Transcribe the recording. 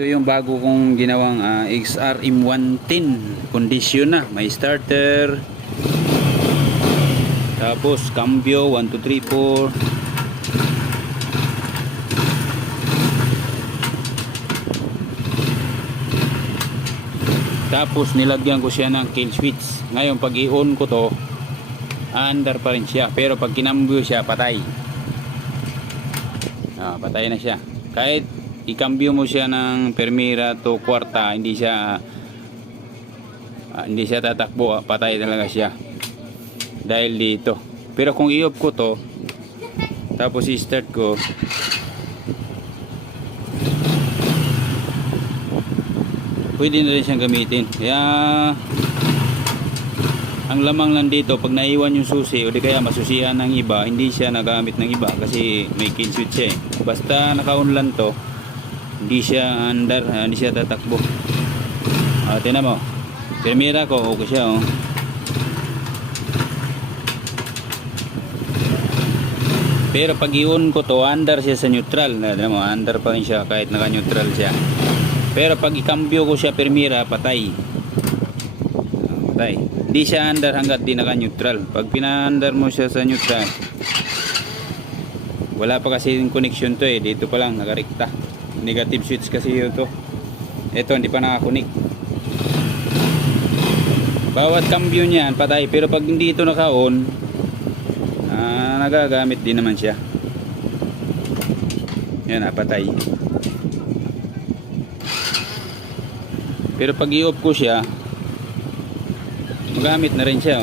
Ito yung bago kong ginawang XRM 110 condition na, may starter, tapos cambio 1, 2, 3, 4, tapos nilagyan ko siya ng kill switch. Ngayon pag i-on ko to, under pa rin siya, pero pag kinambyo siya, patay. Patay na siya. Kahit i-cambio mo siya ng Primera to kwarta, hindi siya tatakbo, patay talaga siya dahil dito. Pero kung i-off ko to, tapos i-start ko, pwede na rin siyang gamitin. Kaya ang lamang lang dito, pag naiwan yung susi o di kaya masusihan ng iba, hindi siya nagamit ng iba kasi may kill switch siya basta naka-on lang to, hindi siya under, hindi siya tatakbo. Tingnan mo, Primera ko, okay siya Pero pag i-on ko to, under siya sa neutral. Tingnan mo, under pa rin siya kahit naka-neutral siya. Pero pag i-cambio ko siya Primera, patay. Hindi siya under hanggat di naka-neutral. Pag pina-under mo siya sa neutral, wala pa kasi yung connection to dito pa lang nakarekta. Negative switch kasi yun to. Ito hindi pa nakakunik. Bawat cambio niyan patay, pero pag hindi ito naka-on, nagagamit din naman siya. Yan, patay. Pero pag i-off ko siya, magamit na rin siya